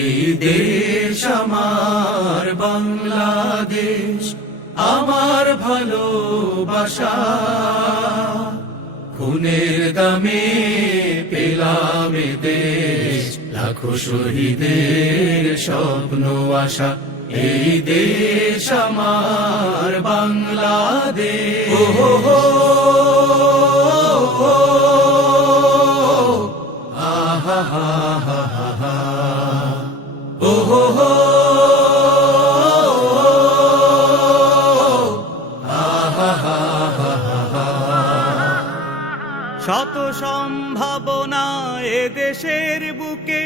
এই দেশ আমার বাংলাদেশ, আমার ভালোবাসা, খুনের দামে পেলাম এ দেশ, লাখো শহীদের স্বপ্ন আশা। এই দেশ আমার বাংলাদেশ। ও হো হো, আহা হা হা হা হা, ও হো হো, আহা হা হা হা। শত সম্ভাবনা এ দেশের বুকে,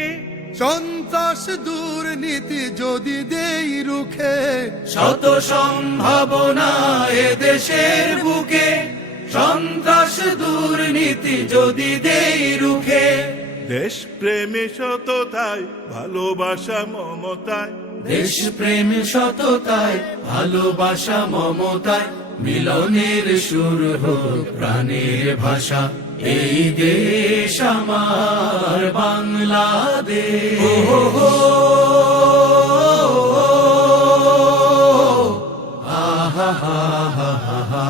সন্ত্রাস দুর্নীতি যদি দেই রুখে, শত সম্ভাবনা এ দেশের বুকে, সন্ত্রাস দুর্নীতি যদি দেই রুখে। দেশ প্রেমে সততায় ভালোবাসা মমতায়, দেশ প্রেম সততায় ভালোবাসা মমতায়, মিলনের সুর হোক প্রাণের ভাষা। এই দেশ আমার বাংলাদেশ। ও হো হো, আহা হা হা হা হা,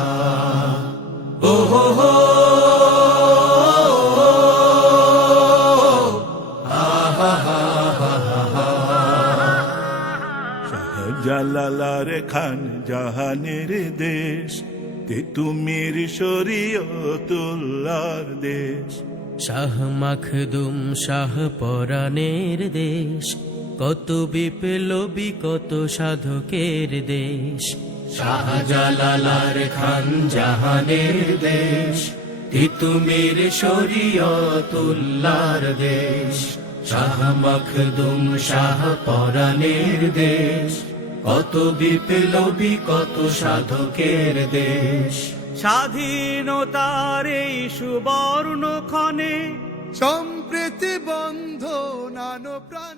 ও হো হো, আহা হা হা হা। শাহজালাল খান জাহানের দেশ, তিতুমির শরীয়তুল্লাহর দেশ। শাহ মাখদুম শাহ পরাণের দেশ, কত বিপ্লবী কত সাধকের দেশ। শাহজালাল খান জাহানের দেশ, তিতুমির শরীয়তুল্লাহর দেশ। শাহ মখদুম শাহ পরাণের দেশ, কত বিপ্লবী কত সাধকের দেশ। স্বাধীনতার এই সুবর্ণ ক্ষণে সম্প্রীতি বন্ধ নানো প্রাণ।